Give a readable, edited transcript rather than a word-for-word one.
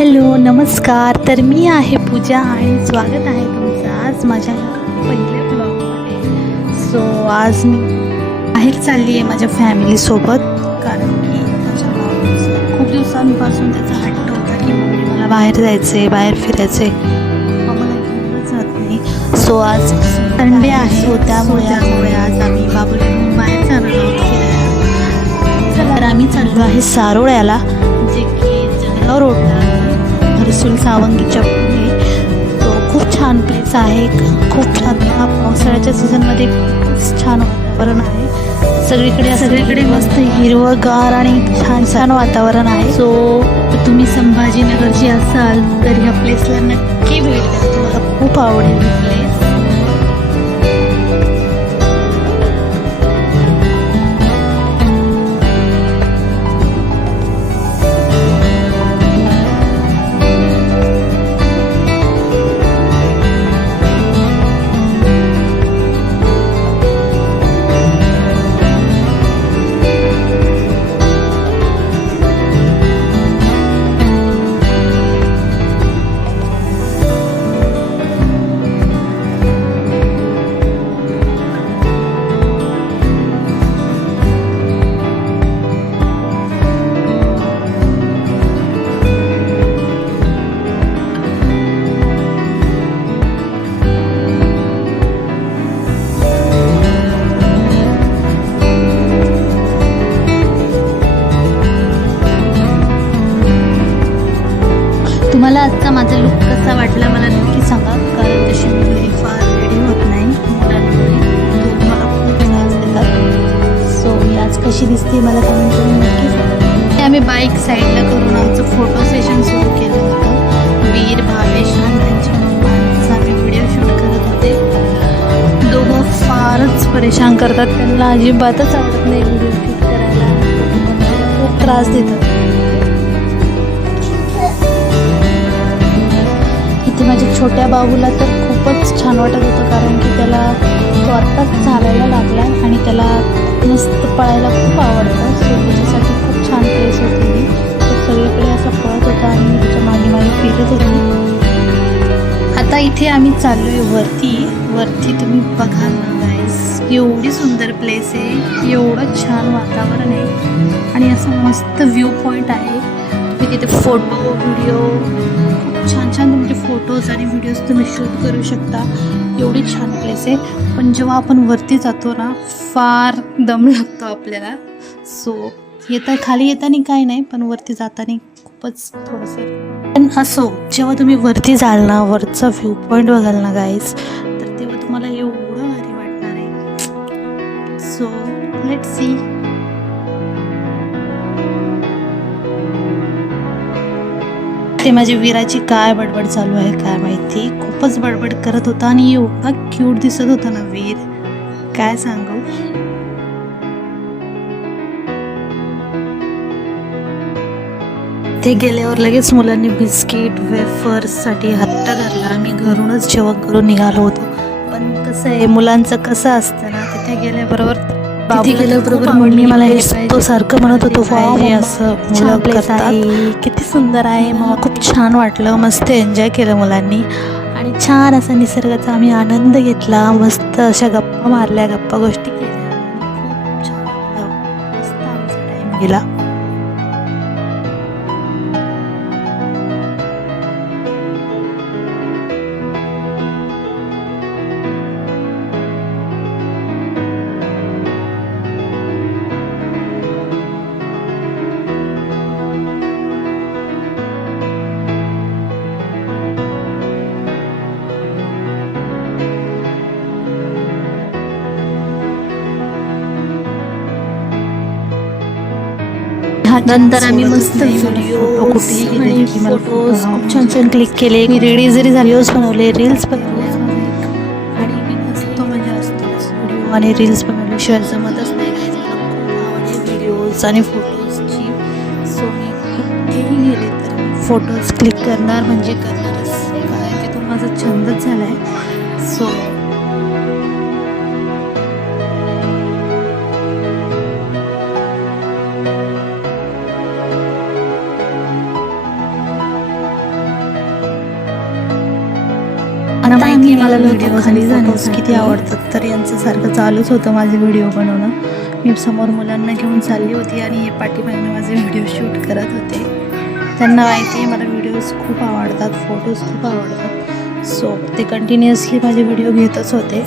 Hello नमस्कार. तर मी आहे पूजा आणि स्वागत आहे तुमचं आज माझ्या पहिल्या ब्लॉगमध्ये. सो आज मी बाहेर चालली आहे माझ्या फॅमिलीसोबत, कारण की माझ्या मावशीला खूप दिवसांपासून त्याचा हट्ट होता की मम्मी मला बाहेर जायचं आहे, बाहेर फिरायचं आहे, मला घेऊनच जात नाही. सो आज संडे आहे, सो त्यामुळे आज आम्ही बाबूला घेऊन बाहेर जाणार आहोत फिरायला. तर आम्ही चाललो आहे सारोळ्याला, जे की जळगाव रोडला हर्सुल सावंगीच्या पुढे. तो खूप छान प्लेस आहे, खूप छान. पावसाळ्याच्या सीझनमध्ये खूप छान वातावरण आहे. सगळीकडे मस्त हिरवंगार आणि छान वातावरण आहे. सो तुम्ही संभाजीनगरची असाल तर ह्या प्लेसला नक्की भेट द्या, तुम्हाला खूप आवडेल ही प्लेस. तुम्हाला आजचा माझा लुक कसा वाटला मला नक्की सांगा, कारण तशी मुले फार रेडी होत नाही मुलांमुळे, मला खूप त्रास देतात. सो मी आज कशी दिसते मला कमेंट करून नक्की सांगा. आम्ही बाईक साईडला करून आमचं फोटो सेशन सुरू केलं होतं. वीर, भावेश आणि त्यांच्या मम्मांचा आम्ही व्हिडिओ शूट करत होते. दोघं फारच परेशान करतात, त्यांना अजिबातच आवडत नाही व्हिडिओ शूट करायला, खूप त्रास देतात. माझ्या छोट्या बाबूला तर खूपच छान वाटत होतं, कारण की त्याला तो आत्ताच चालायला लागला आणि त्याला मस्त पळायला खूप आवडतं. सो त्याच्यासाठी खूप छान प्लेस होती ही. तो सगळीकडे असा पळत होता आणि मी त्याच्या मागे फिरत होती. आता इथे आम्ही चाललो आहे वरती तुम्ही बघाल ना गाईस, एवढी सुंदर प्लेस आहे, एवढं छान वातावरण आहे आणि असं मस्त व्ह्यू पॉईंट आहे. तुम्ही तिथे फोटो व्हिडिओ छान तुमचे फोटोज आणि व्हिडिओज तुम्ही शूट करू शकता. एवढी छान प्लेस आहे. पण जेव्हा आपण वरती जातो ना, फार दम लागतो आपल्याला. सो खाली येताना काही नाही, पण वरती जाताना खूपच थोडंसं. पण असो, जेव्हा तुम्ही वरती जाल ना, वरचा व्ह्यू पॉईंट बघाल ना गाईज, तर तेव्हा तुम्हाला एवढं भारी वाटणार आहे. So let's see. ते माझ्या वीराची काय बडबड चालू आहे काय माहिती, खूपच बडबड करत होता आणि एवढा क्यूट दिसत होता ना वीर, काय सांगू. ते गेल्यावर लगेच मुलांनी बिस्किट वेफर्ससाठी हट्ट धरला. आम्ही घरूनच जेवण करून निघालो होतो, पण कसं आहे मुलांचं कसं असतं ना, तिथे गेल्याबरोबर मम्मी मला हे तो सारखं म्हणत होतो पाहिजे असं मुलं करतात. किती सुंदर आहे, मला खूप छान वाटलं, मस्त एन्जॉय केलं मुलांनी आणि छान असा निसर्गाचा आम्ही आनंद घेतला. मस्त अशा गप्पा मारल्या, गप्पा गोष्टी केल्या आणि खूप छान वाटलं. मस्त आमचा टाईम गेला. नंतर आम्ही मस्त फोटोज खूप छान क्लिक केले. मी रेडी जरी व्हिडिओज बनवले, रील्स बनवले आणि मी मस्त मजा असतो व्हिडिओ आणि रील्स बनवल्याशिवाय जमतच नाही. व्हिडिओज आणि फोटोजची. सो मी कुठेही गेले तर मी फोटोज क्लिक करणार म्हणजे करणारच, कारण की तो माझा छंदच झाला आहे. सो यांना आता माहिती आम्ही आहे मला निघालो व्हिडिओज होतो आणि खाली फोटोज जाण्यासाठी. किती आवडतात, तर यांचं सारखं चालूच होतं माझे व्हिडिओ बनवणं. मी समोर मुलांना घेऊन चालली होती आणि हे पाठीमागनं माझे व्हिडिओ शूट करत होते. त्यांना माहिती आहे मला व्हिडिओज खूप आवडतात, फोटोज खूप आवडतात. सो ते कंटिन्युअसली माझे व्हिडिओ घेतच होते.